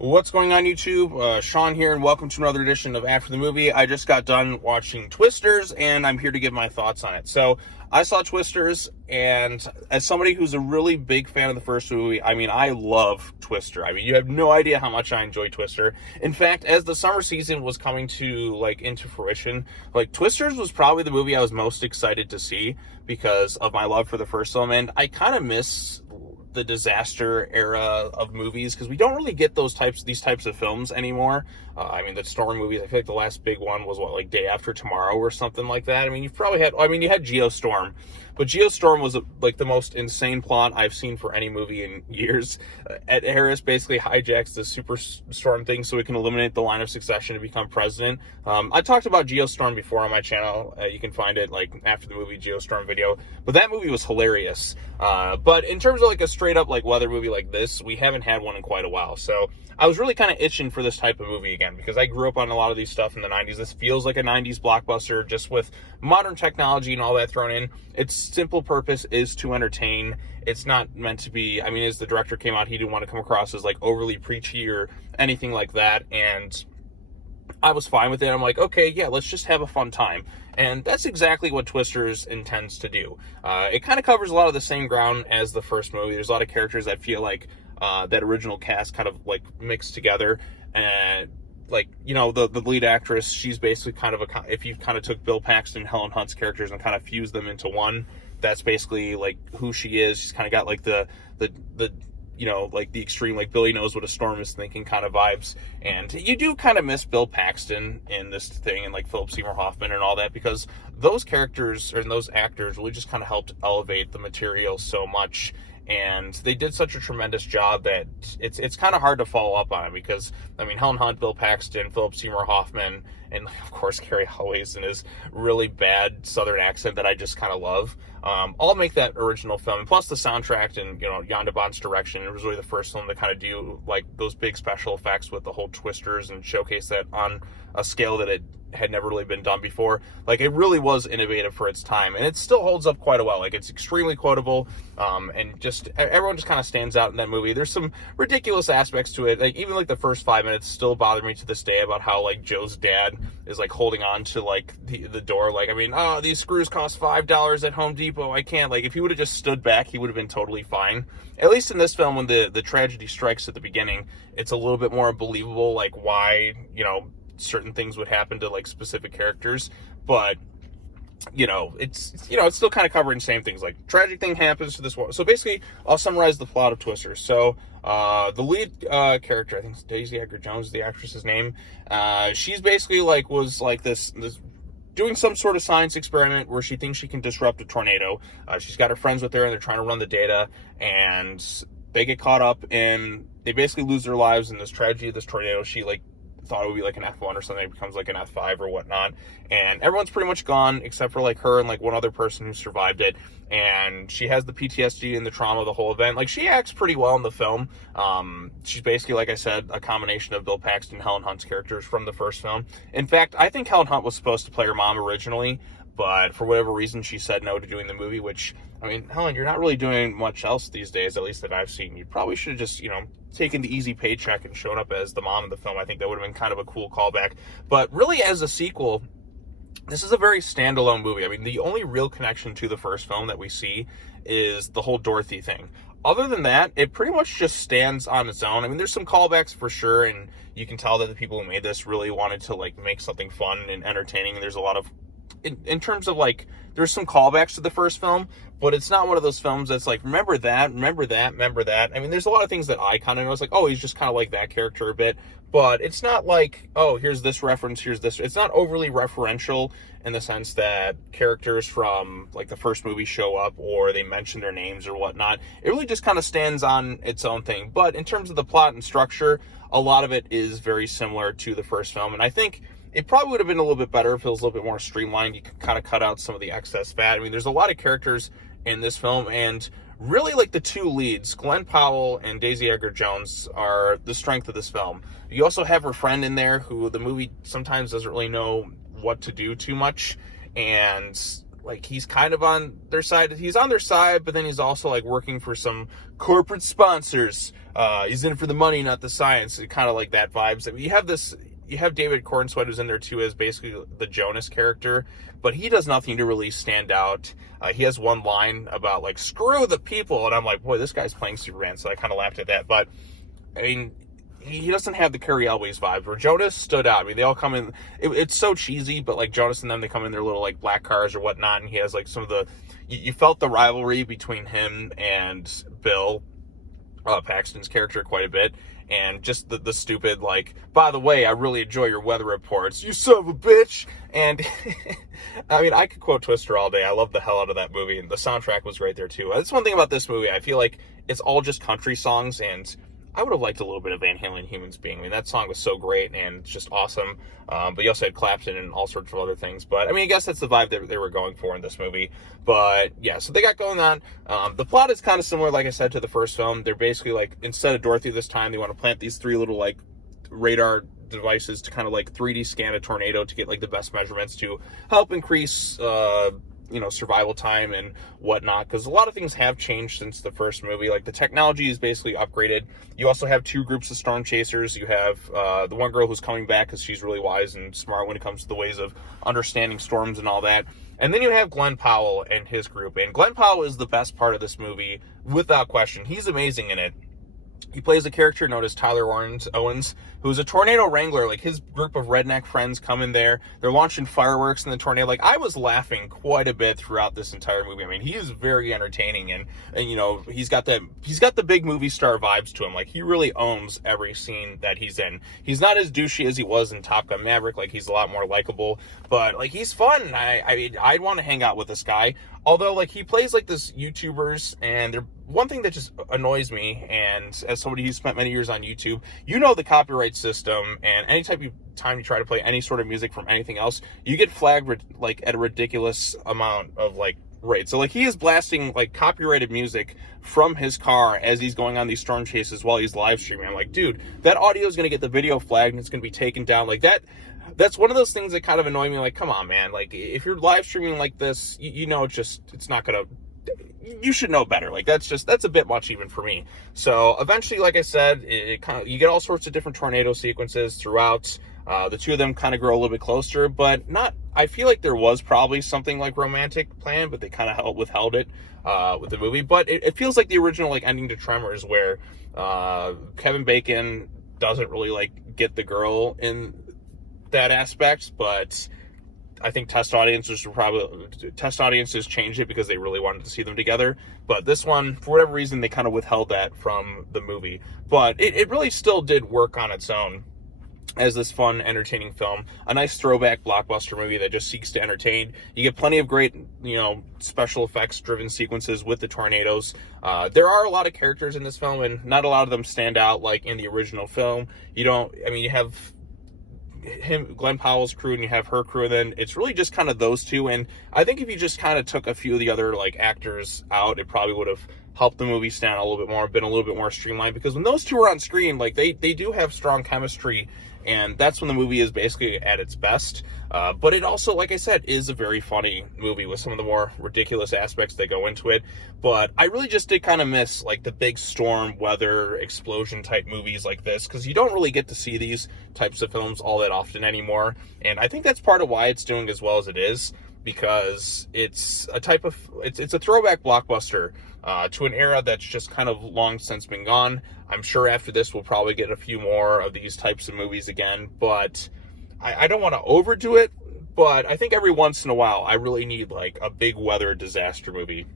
What's going on, YouTube? Sean here, and welcome to another edition of After the Movie. I just got done watching Twisters, and I'm here to give my thoughts on it. So, I saw Twisters, and as somebody who's a really big fan of the first movie, I love Twister. You have no idea how much I enjoy Twister. In fact, as the summer season was coming to, into fruition, Twisters was probably the movie I was most excited to see because of my love for the first film, and I kind of miss the disaster era of movies because we don't really get these types of films anymore. The storm movies, I feel like the last big one was Day After Tomorrow or something like that. You've probably had, you had Geostorm, but Geostorm was the most insane plot I've seen for any movie in years. Ed Harris basically hijacks the superstorm thing so he can eliminate the line of succession to become president. I talked about Geostorm before on my channel. You can find it after the movie Geostorm video, but that movie was hilarious. But in terms of a straight up weather movie like this, we haven't had one in quite a while. So I was really kind of itching for this type of movie again because I grew up on a lot of these stuff in the 90s. This feels like a 90s blockbuster just with modern technology and all that thrown in. Its simple purpose is to entertain. It's not meant to be, as the director came out, he didn't want to come across as overly preachy or anything like that. And I was fine with it. I'm okay, yeah, let's just have a fun time. And that's exactly what Twisters intends to do. It kind of covers a lot of the same ground as the first movie. There's a lot of characters that feel that original cast kind of mixed together. And the lead actress, she's basically kind of if you kind of took Bill Paxton and Helen Hunt's characters and kind of fused them into one, that's basically who she is. She's kind of got the extreme, Billy knows what a storm is thinking kind of vibes. And you do kind of miss Bill Paxton in this thing and Philip Seymour Hoffman and all that, because those characters and those actors really just kind of helped elevate the material so much. And they did such a tremendous job that it's kind of hard to follow up on it because, Helen Hunt, Bill Paxton, Philip Seymour Hoffman, and of course, Cary Elwes in his really bad Southern accent that I just kind of love, all make that original film. And plus the soundtrack and, Jan de Bont's direction. It was really the first film to kind of do those big special effects with the whole Twisters and showcase that on a scale that it had never really been done before. It really was innovative for its time, and it still holds up quite a well. It's extremely quotable, and just everyone just kind of stands out in that movie. There's some ridiculous aspects to it, even the first 5 minutes still bother me to this day about how Joe's dad is holding on to the door, oh, these screws cost $5 at Home Depot, I can't. If he would have just stood back, he would have been totally fine. At least in this film, when the tragedy strikes at the beginning, it's a little bit more believable, why certain things would happen to specific characters. But it's still kind of covering the same things. Tragic thing happens to this one. So basically, I'll summarize the plot of Twisters. So the lead character, I think it's Daisy Edgar Jones, the actress's name, she's basically this doing some sort of science experiment where she thinks she can disrupt a tornado. She's got her friends with her, and they're trying to run the data, and they get caught up and they basically lose their lives in this tragedy of this tornado. She thought it would be an F1 or something. It becomes an F5 or whatnot, and everyone's pretty much gone except for her and one other person who survived it. And she has the PTSD and the trauma of the whole event. She acts pretty well in the film. She's basically, like I said, a combination of Bill Paxton and Helen Hunt's characters from the first film. In fact, I think Helen Hunt was supposed to play her mom originally, but for whatever reason, she said no to doing the movie, which, Helen, you're not really doing much else these days, at least that I've seen. You probably should have just, taken the easy paycheck and shown up as the mom of the film. I think that would have been kind of a cool callback. But really, as a sequel, this is a very standalone movie. The only real connection to the first film that we see is the whole Dorothy thing. Other than that, it pretty much just stands on its own. There's some callbacks for sure, and you can tell that the people who made this really wanted to, make something fun and entertaining. And there's a lot of, in terms of, there's some callbacks to the first film, but it's not one of those films that's remember that, remember that, remember that. There's a lot of things that I kind of know. It's oh, he's just kind of like that character a bit, but it's not oh, here's this reference, here's this. It's not overly referential in the sense that characters from the first movie show up or they mention their names or whatnot. It really just kind of stands on its own thing. But in terms of the plot and structure, a lot of it is very similar to the first film, and I think it probably would have been a little bit better if it was a little bit more streamlined. You could kind of cut out some of the excess fat. There's a lot of characters in this film, and really the two leads, Glenn Powell and Daisy Edgar Jones, are the strength of this film. You also have her friend in there who the movie sometimes doesn't really know what to do too much, and like he's kind of on their side. He's on their side, but then he's also like working for some corporate sponsors. He's in it for the money, not the science. Kind of like that vibes. I mean, you have David Cornsweet who's in there too as basically the Jonas character, but he does nothing to really stand out. He has one line about like screw the people, and I'm like, boy, this guy's playing Superman, so I kind of laughed at that. But I mean, he doesn't have the Carrie Elways vibes where Jonas stood out. I mean, they all come in. It's so cheesy, but like Jonas and them, they come in their little like black cars or whatnot, and he has like some of the. You felt the rivalry between him and Bill Paxton's character quite a bit, and just the stupid like. By the way, I really enjoy your weather reports. You son of a bitch. And I mean, I could quote Twister all day. I love the hell out of that movie, and the soundtrack was great there too. That's one thing about this movie. I feel like it's all just country songs, and I would have liked a little bit of Van Halen, Humans Being. I mean, that song was so great and just awesome. But you also had Clapton and all sorts of other things. But, I mean, I guess that's the vibe that they were going for in this movie. But, yeah, so they got going on. The plot is kind of similar, like I said, to the first film. They're basically, like, instead of Dorothy this time, they want to plant these 3 little, like, radar devices to kind of, like, 3D scan a tornado to get, like, the best measurements to help increase survival time and whatnot, because a lot of things have changed since the first movie. Like, the technology is basically upgraded. You also have 2 groups of storm chasers. You have the one girl who's coming back because she's really wise and smart when it comes to the ways of understanding storms and all that. And then you have Glenn Powell and his group. And Glenn Powell is the best part of this movie, without question. He's amazing in it. He plays a character known as Tyler Owens, who's a tornado wrangler. Like, his group of redneck friends come in there. They're launching fireworks in the tornado. Like, I was laughing quite a bit throughout this entire movie. I mean, he is very entertaining, and you know, he's got the big movie star vibes to him. Like, he really owns every scene that he's in. He's not as douchey as he was in Top Gun Maverick. Like, he's a lot more likable, but like, he's fun. I mean, I'd want to hang out with this guy. Although, like, he plays like this YouTubers, and they're one thing that just annoys me, and as somebody who's spent many years on YouTube, you know the copyright system, and any type of time you try to play any sort of music from anything else, you get flagged like at a ridiculous amount of like rate. So like, he is blasting like copyrighted music from his car as he's going on these storm chases while he's live streaming. I'm like, dude, that audio is going to get the video flagged and it's going to be taken down. Like, that's one of those things that kind of annoy me. Like, come on, man. Like, if you're live streaming like this, you know, it's not going to, you should know better. Like, that's a bit much even for me. So eventually, like I said, you get all sorts of different tornado sequences throughout. The 2 of them kind of grow a little bit closer, but not, I feel like there was probably something like romantic planned, but they kind of withheld it with the movie. But it feels like the original like ending to Tremors, where Kevin Bacon doesn't really like get the girl in that aspect, but I think test audiences changed it because they really wanted to see them together. But this one, for whatever reason, they kind of withheld that from the movie. But it really still did work on its own as this fun, entertaining film. A nice throwback blockbuster movie that just seeks to entertain. You get plenty of great, special effects driven sequences with the tornadoes. There are a lot of characters in this film, and not a lot of them stand out like in the original film. You have Glenn Powell's crew, and you have her crew, and then it's really just kind of those 2. And I think if you just kind of took a few of the other like actors out, it probably would have helped the movie stand a little bit more, been a little bit more streamlined, because when those 2 are on screen, like they do have strong chemistry, and that's when the movie is basically at its best. But it also, like I said, is a very funny movie with some of the more ridiculous aspects that go into it. But I really just did kind of miss like the big storm, weather, explosion type movies like this, because you don't really get to see these types of films all that often anymore. And I think that's part of why it's doing as well as it is, because it's a throwback blockbuster to an era that's just kind of long since been gone. I'm sure after this we'll probably get a few more of these types of movies again, but I don't want to overdo it. But I think every once in a while I really need like a big weather disaster movie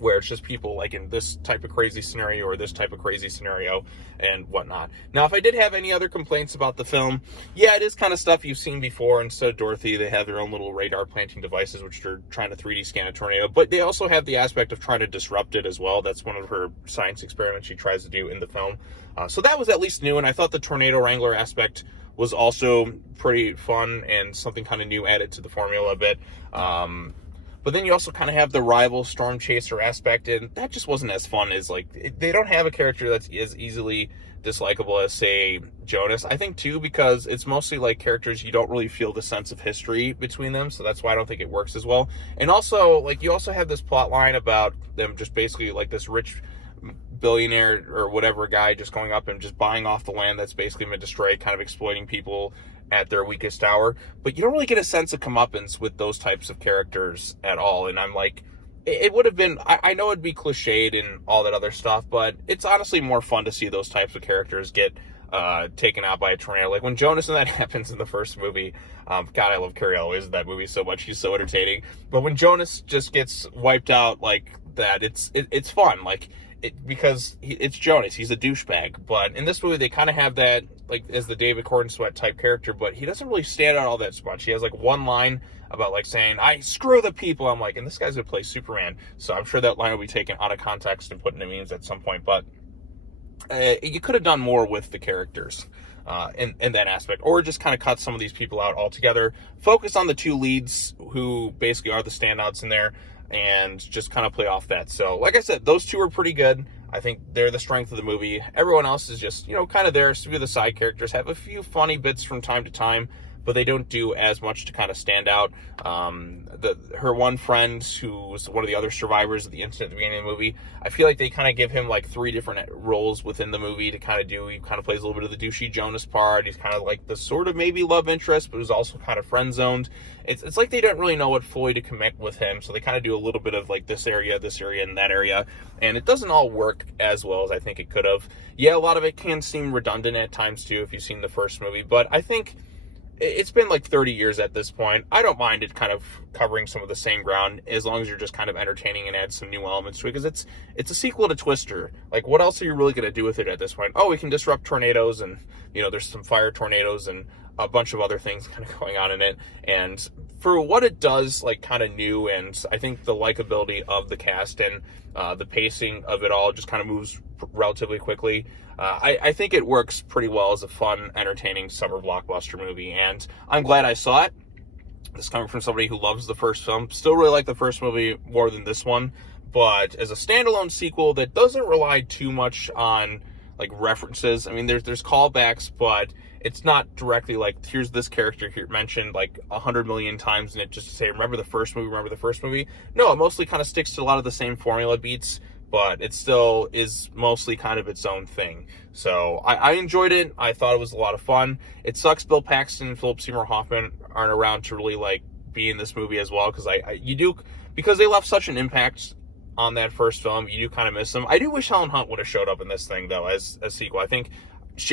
where it's just people like in this type of crazy scenario or this type of crazy scenario and whatnot. Now, if I did have any other complaints about the film, yeah, it is kind of stuff you've seen before. Instead of Dorothy, they have their own little radar planting devices, which are trying to 3D scan a tornado, but they also have the aspect of trying to disrupt it as well. That's one of her science experiments she tries to do in the film. So that was at least new, and I thought the tornado wrangler aspect was also pretty fun and something kind of new added to the formula a bit. But then you also kind of have the rival storm chaser aspect, and that just wasn't as fun as, like, they don't have a character that's as easily dislikable as, say, Jonas. I think, too, because it's mostly, like, characters you don't really feel the sense of history between them, so that's why I don't think it works as well. And also, like, you also have this plot line about them just basically, like, this rich billionaire or whatever guy just going up and just buying off the land that's basically been destroyed, kind of exploiting people at their weakest hour. But you don't really get a sense of comeuppance with those types of characters at all. And I'm like, it would have been, I know it'd be cliched and all that other stuff, but it's honestly more fun to see those types of characters get taken out by a tornado. Like when Jonas and that happens in the first movie, God, I love Carrie Elwes in that movie so much. She's so entertaining. But when Jonas just gets wiped out like that, it's fun. Like, because it's Jonas, he's a douchebag. But in this movie, they kind of have that, like, as the David Cornsweet type character, but he doesn't really stand out all that much. He has, like, one line about, like, saying, I screw the people. I'm like, and this guy's going to play Superman. So I'm sure that line will be taken out of context and put into memes at some point. But you could have done more with the characters in that aspect, or just kind of cut some of these people out altogether. Focus on the two leads who basically are the standouts in there, and just kind of play off that. So, like I said, those two are pretty good. I think they're the strength of the movie. Everyone else is just, kind of there to be the side characters, have a few funny bits from time to time, but they don't do as much to kind of stand out. Her one friend, who was one of the other survivors of the incident at the beginning of the movie, I feel like they kind of give him like 3 different roles within the movie to kind of do. He kind of plays a little bit of the douchey Jonas part. He's kind of like the sort of maybe love interest, but who's also kind of friend zoned. It's like they don't really know what fully to commit with him, so they kind of do a little bit of like this area, and that area, and it doesn't all work as well as I think it could have. Yeah, a lot of it can seem redundant at times too if you've seen the first movie, but I think it's been like 30 years at this point. I don't mind it kind of covering some of the same ground as long as you're just kind of entertaining and add some new elements to it, because it's a sequel to Twister. Like, what else are you really going to do with it at this point? Oh, we can disrupt tornadoes, and there's some fire tornadoes and a bunch of other things kind of going on in it. And for what it does, like, kind of new, and I think the likability of the cast and the pacing of it all just kind of moves relatively quickly. I think it works pretty well as a fun, entertaining summer blockbuster movie, and I'm glad I saw it. This coming from somebody who loves the first film. Still really like the first movie more than this one, but as a standalone sequel that doesn't rely too much on like references. I mean, there's callbacks, but it's not directly like, here's this character here mentioned like 100 million times in it just to say, remember the first movie. No, it mostly kind of sticks to a lot of the same formula beats, but it still is mostly kind of its own thing. So I enjoyed it. I thought it was a lot of fun. It sucks Bill Paxton and Philip Seymour Hoffman aren't around to really like be in this movie as well, because they left such an impact on that first film. You do kind of miss them. I do wish Helen Hunt would have showed up in this thing though as a sequel. I think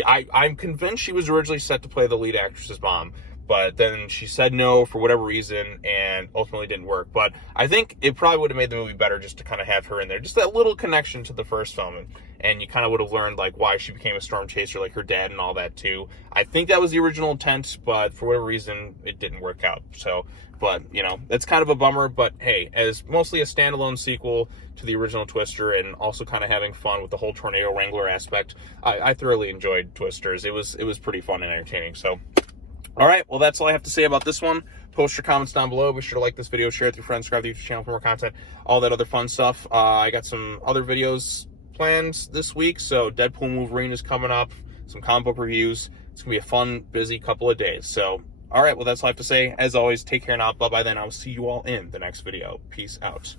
I'm convinced she was originally set to play the lead actress's mom, but then she said no for whatever reason and ultimately didn't work. But I think it probably would have made the movie better just to kind of have her in there. Just that little connection to the first film. And you kind of would have learned like why she became a storm chaser, like her dad and all that too. I think that was the original intent, but for whatever reason, it didn't work out. So, but that's kind of a bummer. But hey, as mostly a standalone sequel to the original Twister, and also kind of having fun with the whole tornado wrangler aspect, I thoroughly enjoyed Twisters. It was pretty fun and entertaining. So, all right, well, that's all I have to say about this one. Post your comments down below. Be sure to like this video, share it with your friends, subscribe to the YouTube channel for more content, all that other fun stuff. I got some other videos planned this week. So Deadpool and Wolverine is coming up, some comic book reviews. It's going to be a fun, busy couple of days. So, all right, well, that's all I have to say. As always, take care now. Bye-bye then. I'll see you all in the next video. Peace out.